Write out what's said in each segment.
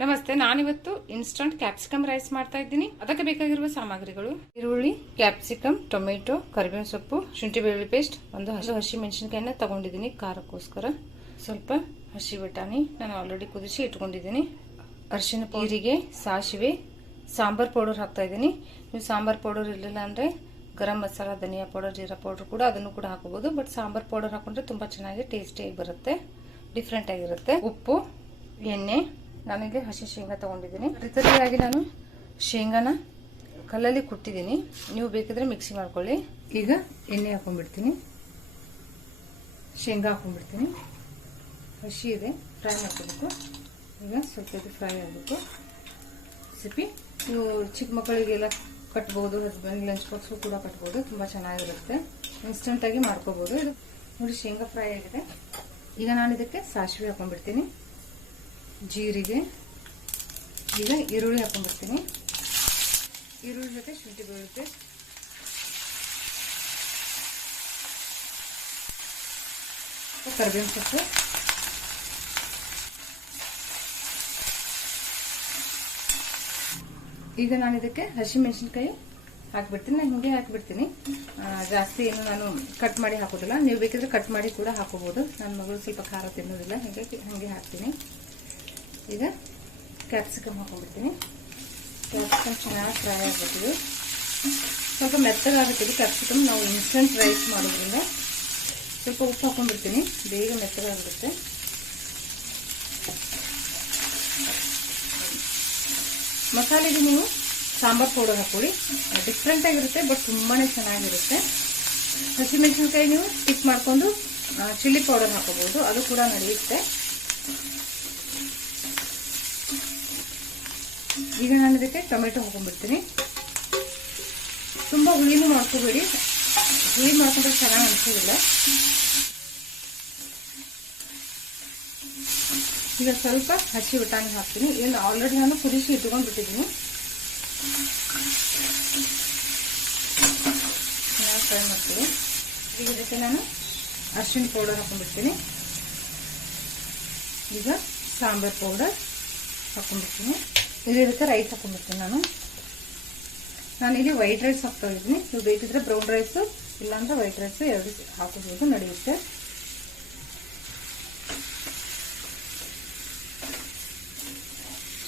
ನಮಸ್ತೆ, ನಾನಿವತ್ತು instant capsicum rice ಮಾಡ್ತಾ ಇದ್ದೀನಿ. ಅದಕ್ಕೆ ಬೇಕಾಗಿರುವ ಸಾಮಗ್ರಿಗಳು: ಈರುಳ್ಳಿ, ಕ್ಯಾಪ್ಸಿಕಮ್, ಟೊಮೆಟೊ, ಕರಿಬೇವಿನ ಸೊಪ್ಪು, ಶುಂಠಿ ಬೆಳ್ಳುಳ್ಳಿ ಪೇಸ್ಟ್, ಒಂದು ಹಸಿ ಮೆಣಸಿನಕಾಯಿನ ತಗೊಂಡಿದ್ದೀನಿ ಖಾರಕ್ಕೋಸ್ಕರ, ಸ್ವಲ್ಪ ಹಸಿ ಬಟಾಣಿ ನಾನು ಆಲ್ರೆಡಿ ಕುದಿಸಿ ಇಟ್ಕೊಂಡಿದ್ದೀನಿ, ಅರಿಶಿನ, ಜೀರಿಗೆ, ಸಾಸಿವೆ, ಸಾಂಬಾರ್ ಪೌಡರ್ ಹಾಕ್ತಾ ಇದ್ದೀನಿ. ನೀವು ಸಾಂಬಾರ್ ಪೌಡರ್ ಇರಲಿಲ್ಲ ಅಂದರೆ ಗರಂ ಮಸಾಲ, ಧನಿಯಾ ಪೌಡರ್, ಜೀರಾ ಪೌಡರ್ ಕೂಡ ಅದನ್ನು ಕೂಡ ಹಾಕೋಬಹುದು. ಬಟ್ ಸಾಂಬಾರ್ ಪೌಡರ್ ಹಾಕೊಂಡ್ರೆ ತುಂಬಾ ಚೆನ್ನಾಗಿ ಟೇಸ್ಟಿಯಾಗಿ ಬರುತ್ತೆ, ಡಿಫ್ರೆಂಟ್ ಆಗಿರುತ್ತೆ. ಉಪ್ಪು, ಎಣ್ಣೆ, ನಾನಿಲ್ಲಿ ಹಸಿ ಶೇಂಗಾ ತಗೊಂಡಿದ್ದೀನಿ. ತರಿತರಿಯಾಗಿ ನಾನು ಶೇಂಗಾನ ಕಲ್ಲಲ್ಲಿ ಕುಟ್ಟಿದ್ದೀನಿ, ನೀವು ಬೇಕಿದ್ರೆ ಮಿಕ್ಸಿ ಮಾಡ್ಕೊಳ್ಳಿ. ಈಗ ಎಣ್ಣೆ ಹಾಕೊಂಡ್ಬಿಡ್ತೀನಿ, ಶೇಂಗಾ ಹಾಕೊಂಡ್ಬಿಡ್ತೀನಿ. ಹಸಿ ಇದೆ, ಫ್ರೈ ಮಾಡ್ಕೋಬೇಕು. ಈಗ ಸ್ವಲ್ಪ ಇದು ಫ್ರೈ ಆಗಬೇಕು. ರೆಸಿಪಿ ನೀವು ಚಿಕ್ಕ ಮಕ್ಕಳಿಗೆಲ್ಲ ಕಟ್ಬೋದು, ಹಸ್ಬೆಂಡ್ ಲಂಚ್ ಬಾಕ್ಸ್ಗೂ ಕೂಡ ಕಟ್ಬೋದು, ತುಂಬ ಚೆನ್ನಾಗಿರುತ್ತೆ. ಇನ್ಸ್ಟಂಟಾಗಿ ಮಾಡ್ಕೋಬೋದು. ಇದು ನೋಡಿ ಶೇಂಗಾ ಫ್ರೈ ಆಗಿದೆ. ಈಗ ನಾನು ಇದಕ್ಕೆ ಸಾಸಿವೆ ಹಾಕೊಂಡ್ಬಿಡ್ತೀನಿ, ಜೀರಿಗೆ, ಈಗ ಈರುಳ್ಳಿ ಹಾಕೊಂಡ್ಬಿಡ್ತೀನಿ. ಈರುಳ್ಳಿ ಜೊತೆ ಶುಂಠಿ ಬೆಳ್ಳುಳ್ಳಿ ಪೇಸ್ಟ್, ಕರಿಬೇವಿನ ಸೊಪ್ಪು, ಈಗ ನಾನು ಇದಕ್ಕೆ ಹಸಿ ಮೆಣಸಿನಕಾಯಿ ಹಾಕ್ಬಿಡ್ತೀನಿ. ನಾನು ಹಿಂಗೆ ಹಾಕಿಬಿಡ್ತೀನಿ, ಜಾಸ್ತಿ ಏನು ನಾನು ಕಟ್ ಮಾಡಿ ಹಾಕೋದಿಲ್ಲ. ನೀವು ಬೇಕಿದ್ರೆ ಕಟ್ ಮಾಡಿ ಕೂಡ ಹಾಕೋಬಹುದು. ನನ್ನ ಮಗಳು ಸ್ವಲ್ಪ ಖಾರ ತಿನ್ನೋದಿಲ್ಲ, ಹಾಗೆ ಹಾಕ್ತೀನಿ. ಈಗ ಕ್ಯಾಪ್ಸಿಕಮ್ ಹಾಕೊಂಡ್ಬಿಡ್ತೀನಿ. ಕ್ಯಾಪ್ಸಿಕಮ್ ಚೆನ್ನಾಗಿ ಫ್ರೈ ಆಗ್ಬಿಟ್ಟಿದೆ, ಸ್ವಲ್ಪ ಮೆತ್ತಗಾಗುತ್ತದೆ ಕ್ಯಾಪ್ಸಿಕಮ್. ನಾವು ಇನ್ಸ್ಟಂಟ್ ರೈಸ್ ಮಾಡೋದ್ರಿಂದ ಸ್ವಲ್ಪ ಉಪ್ಪು ಹಾಕೊಂಡ್ಬಿಡ್ತೀನಿ, ಬೇಗ ಮೆತ್ತಗಾಗುತ್ತೆ. ಮಸಾಲೆಗೆ ನೀವು ಸಾಂಬಾರ್ ಪೌಡರ್ ಹಾಕೊಳ್ಳಿ, ಡಿಫ್ರೆಂಟ್ ಆಗಿರುತ್ತೆ, ಬಟ್ ತುಂಬಾನೇ ಚೆನ್ನಾಗಿರುತ್ತೆ. ಹಸಿಮೆಣಸಿನಕಾಯಿ ನೀವು ಸ್ಟಿಕ್ ಮಾಡ್ಕೊಂಡು ಚಿಲ್ಲಿ ಪೌಡರ್ ಹಾಕೋಬಹುದು, ಅದು ಕೂಡ ನಡೆಯುತ್ತೆ. ಈಗ ನಾನು ಇದಕ್ಕೆ ಟೊಮೆಟೊ ಹಾಕೊಂಡ್ಬಿಡ್ತೀನಿ. ತುಂಬಾ ಹುಳಿನೂ ಮಾಡ್ಕೋಬೇಡಿ, ಹುಳಿ ಮಾಡ್ಕೊಂಡ್ರೆ ಚೆನ್ನಾಗಿ ಅನಿಸೋದಿಲ್ಲ. ಈಗ ಸ್ವಲ್ಪ ಹಸಿ ಬಟಾಣಿ ಹಾಕ್ತೀನಿ. ಇದನ್ನು ಆಲ್ರೆಡಿ ನಾನು ಕುದಿಸಿ ಇಟ್ಕೊಂಡ್ಬಿಟ್ಟಿದ್ದೀನಿ. ಚೆನ್ನಾಗಿ ಫ್ರೈ ಮಾಡ್ತೀನಿ. ಈಗ ಇದಕ್ಕೆ ನಾನು ಅರಿಶಿನ ಪೌಡರ್ ಹಾಕೊಂಡ್ಬಿಡ್ತೀನಿ. ಈಗ ಸಾಂಬಾರ್ ಪೌಡರ್ ಹಾಕೊಂಡ್ಬಿಡ್ತೀನಿ. ಇದಕ್ಕೆ ರೈಸ್ ಹಾಕೊಂಡ್ಬಿಡ್ತೀನಿ. ನಾನಿಲ್ಲಿ ವೈಟ್ ರೈಸ್ ಹಾಕ್ತಾ ಇದ್ದೀನಿ. ನೀವು ಬೇಕಿದ್ರೆ ಬ್ರೌನ್ ರೈಸು ಇಲ್ಲಾಂದ್ರೆ ವೈಟ್ ರೈಸು ಎರಡು ಹಾಕೋಬಹುದು, ನಡೆಯುತ್ತೆ.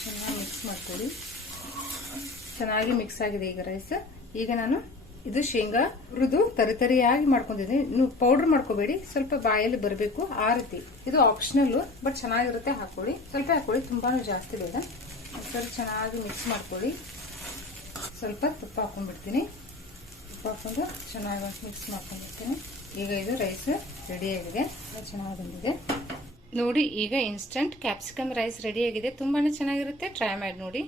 ಚೆನ್ನಾಗಿ ಮಿಕ್ಸ್ ಮಾಡ್ಕೊಳ್ಳಿ. ಚೆನ್ನಾಗಿ ಮಿಕ್ಸ್ ಆಗಿದೆ ಈಗ ರೈಸ್. ಈಗ ನಾನು ಇದು ಶೇಂಗಾ ಹುರಿದು ತರಿತರಿಯಾಗಿ ಮಾಡ್ಕೊಂಡಿದ್ದೀನಿ. ನೀವು ಪೌಡರ್ ಮಾಡ್ಕೋಬೇಡಿ, ಸ್ವಲ್ಪ ಬಾಯಲ್ಲಿ ಬರಬೇಕು ಆ ರೀತಿ. ಇದು ಆಪ್ಷನಲ್, ಬಟ್ ಚೆನ್ನಾಗಿರುತ್ತೆ, ಹಾಕೊಳ್ಳಿ. ಸ್ವಲ್ಪ ಹಾಕೊಳ್ಳಿ, ತುಂಬಾನು ಜಾಸ್ತಿ ಬೇಡ. ಸರಿ, ಚೆನ್ನಾಗಿ ಮಿಕ್ಸ್ ಮಾಡ್ಕೊಳ್ಳಿ. ಸ್ವಲ್ಪ ತುಪ್ಪ ಹಾಕೊಂಡ್ಬಿಡ್ತೀನಿ. ತುಪ್ಪ ಹಾಕೊಂಡು ಚೆನ್ನಾಗಿ ಮಿಕ್ಸ್ ಮಾಡ್ಕೊಂಡ್ಬಿಡ್ತೀನಿ. ಈಗ ಇದು ರೈಸ್ ರೆಡಿಯಾಗಿದೆ, ಚೆನ್ನಾಗಿ ಬಂದಿದೆ ನೋಡಿ. ಈಗ ಇನ್ಸ್ಟಂಟ್ ಕ್ಯಾಪ್ಸಿಕಮ್ ರೈಸ್ ರೆಡಿಯಾಗಿದೆ, ತುಂಬಾನೇ ಚೆನ್ನಾಗಿರುತ್ತೆ. ಟ್ರೈ ಮಾಡಿ ನೋಡಿ.